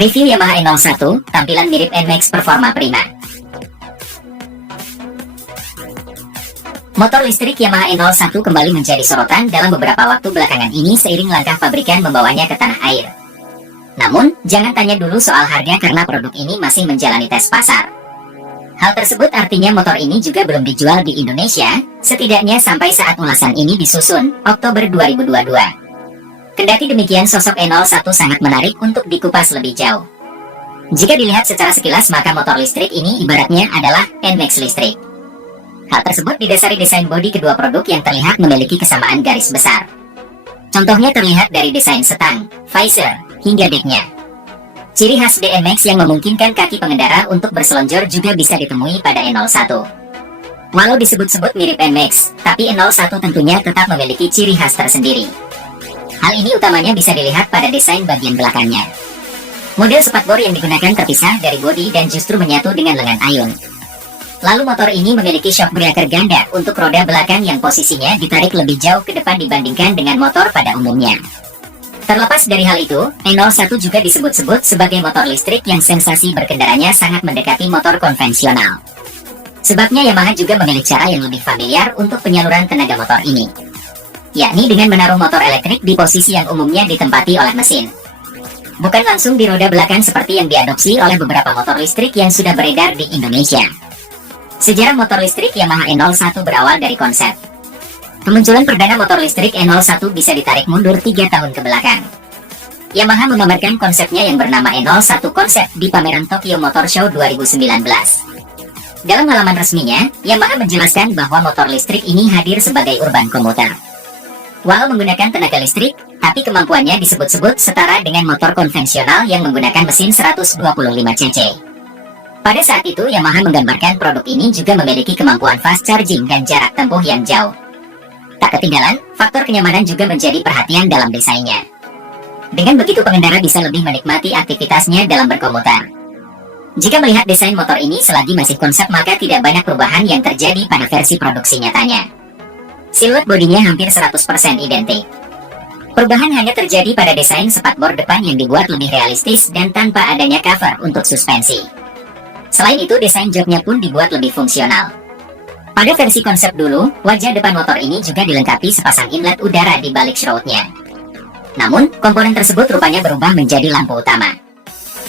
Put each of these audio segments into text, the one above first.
Review Yamaha E01, tampilan mirip NMAX, performa prima. Motor listrik Yamaha E01 kembali menjadi sorotan dalam beberapa waktu belakangan ini seiring langkah pabrikan membawanya ke tanah air. Namun, jangan tanya dulu soal harga karena produk ini masih menjalani tes pasar. Hal tersebut artinya motor ini juga belum dijual di Indonesia, setidaknya sampai saat ulasan ini disusun, Oktober 2022. Kendati demikian, sosok E01 sangat menarik untuk dikupas lebih jauh. Jika dilihat secara sekilas, maka motor listrik ini ibaratnya adalah NMAX listrik. Hal tersebut didasari desain bodi kedua produk yang terlihat memiliki kesamaan garis besar. Contohnya terlihat dari desain setang, visor, hingga deknya. Ciri khas NMAX yang memungkinkan kaki pengendara untuk berselonjor juga bisa ditemui pada E01. Walau disebut-sebut mirip NMAX, tapi E01 tentunya tetap memiliki ciri khas tersendiri. Hal ini utamanya bisa dilihat pada desain bagian belakangnya. Model spakbor yang digunakan terpisah dari bodi dan justru menyatu dengan lengan ayun. Lalu motor ini memiliki shock breaker ganda untuk roda belakang yang posisinya ditarik lebih jauh ke depan dibandingkan dengan motor pada umumnya. Terlepas dari hal itu, E01 juga disebut-sebut sebagai motor listrik yang sensasi berkendaranya sangat mendekati motor konvensional. Sebabnya Yamaha juga memiliki cara yang lebih familiar untuk penyaluran tenaga motor ini, yakni dengan menaruh motor elektrik di posisi yang umumnya ditempati oleh mesin. Bukan langsung di roda belakang seperti yang diadopsi oleh beberapa motor listrik yang sudah beredar di Indonesia. Sejarah motor listrik Yamaha E01 berawal dari konsep. Kemunculan perdana motor listrik E01 bisa ditarik mundur 3 tahun ke belakang. Yamaha memamerkan konsepnya yang bernama E01 Concept di pameran Tokyo Motor Show 2019. Dalam halaman resminya, Yamaha menjelaskan bahwa motor listrik ini hadir sebagai urban komuter. Walau menggunakan tenaga listrik, tapi kemampuannya disebut-sebut setara dengan motor konvensional yang menggunakan mesin 125 cc. Pada saat itu, Yamaha menggambarkan produk ini juga memiliki kemampuan fast charging dan jarak tempuh yang jauh. Tak ketinggalan, faktor kenyamanan juga menjadi perhatian dalam desainnya. Dengan begitu, pengendara bisa lebih menikmati aktivitasnya dalam berkomuter. Jika melihat desain motor ini selagi masih konsep, maka tidak banyak perubahan yang terjadi pada versi produksi nyatanya. Siluet bodinya hampir 100% identik. Perubahan hanya terjadi pada desain spakbor depan yang dibuat lebih realistis dan tanpa adanya cover untuk suspensi. Selain itu, desain joknya pun dibuat lebih fungsional. Pada versi konsep dulu, wajah depan motor ini juga dilengkapi sepasang inlet udara di balik shroudnya. Namun, komponen tersebut rupanya berubah menjadi lampu utama.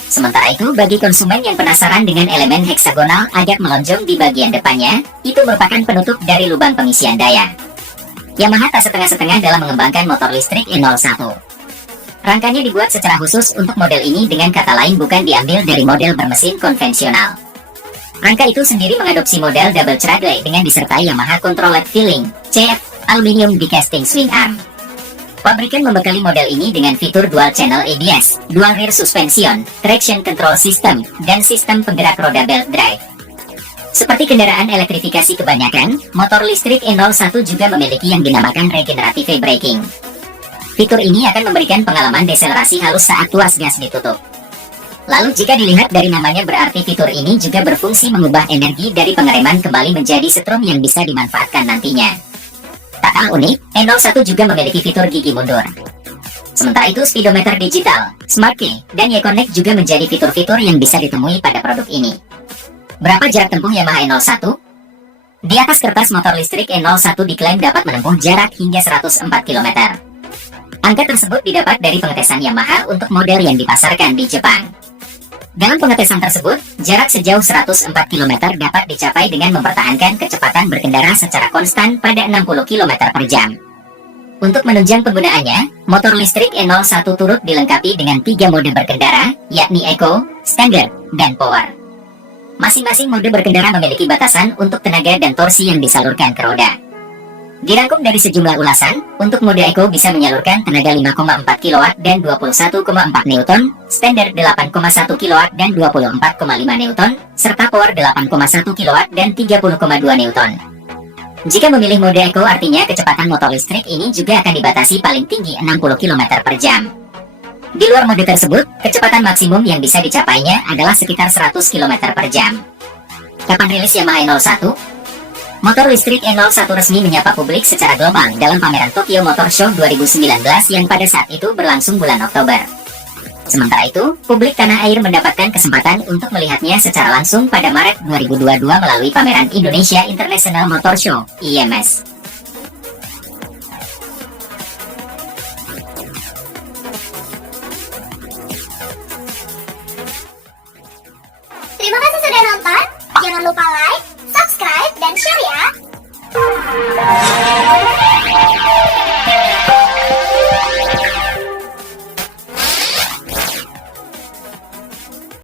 Sementara itu, bagi konsumen yang penasaran dengan elemen heksagonal agak melonjong di bagian depannya, itu merupakan penutup dari lubang pengisian daya. Yamaha tak setengah-setengah dalam mengembangkan motor listrik E01. Rangkanya dibuat secara khusus untuk model ini, dengan kata lain bukan diambil dari model bermesin konvensional. Rangka itu sendiri mengadopsi model double throttle dengan disertai Yamaha Controlled Filling, CF, aluminium di casting swing arm. Pabrikan membekali model ini dengan fitur dual channel ABS, dual rear suspension, traction control system, dan sistem penggerak roda belt drive. Seperti kendaraan elektrifikasi kebanyakan, motor listrik E01 juga memiliki yang dinamakan regenerative braking. Fitur ini akan memberikan pengalaman deselerasi halus saat tuas gas ditutup. Lalu jika dilihat dari namanya, berarti fitur ini juga berfungsi mengubah energi dari pengereman kembali menjadi setrum yang bisa dimanfaatkan nantinya. Tak kalah unik, E01 juga memiliki fitur gigi mundur. Sementara itu, speedometer digital, smart key, dan Y-Connect juga menjadi fitur-fitur yang bisa ditemui pada produk ini. Berapa jarak tempuh Yamaha E01? Di atas kertas, motor listrik E01 diklaim dapat menempuh jarak hingga 104 km. Angka tersebut didapat dari pengetesan Yamaha untuk model yang dipasarkan di Jepang. Dalam pengetesan tersebut, jarak sejauh 104 km dapat dicapai dengan mempertahankan kecepatan berkendara secara konstan pada 60 km per jam. Untuk menunjang penggunaannya, motor listrik E01 turut dilengkapi dengan 3 mode berkendara, yakni Eco, Standard, dan Power. Masing-masing mode berkendara memiliki batasan untuk tenaga dan torsi yang disalurkan ke roda. Dirangkum dari sejumlah ulasan, untuk mode Eco bisa menyalurkan tenaga 5,4 kW dan 21,4 Newton, Standard 8,1 kW dan 24,5 Newton, serta Power 8,1 kW dan 30,2 Newton. Jika memilih mode Eco, artinya kecepatan motor listrik ini juga akan dibatasi paling tinggi 60 km per jam. Di luar mode tersebut, kecepatan maksimum yang bisa dicapainya adalah sekitar 100 km per jam. Kapan rilis Yamaha E01? Motor listrik E01 resmi menyapa publik secara global dalam pameran Tokyo Motor Show 2019 yang pada saat itu berlangsung bulan Oktober. Sementara itu, publik tanah air mendapatkan kesempatan untuk melihatnya secara langsung pada Maret 2022 melalui pameran Indonesia International Motor Show, IMS. Terima kasih sudah nonton. Jangan lupa like, subscribe, dan share ya.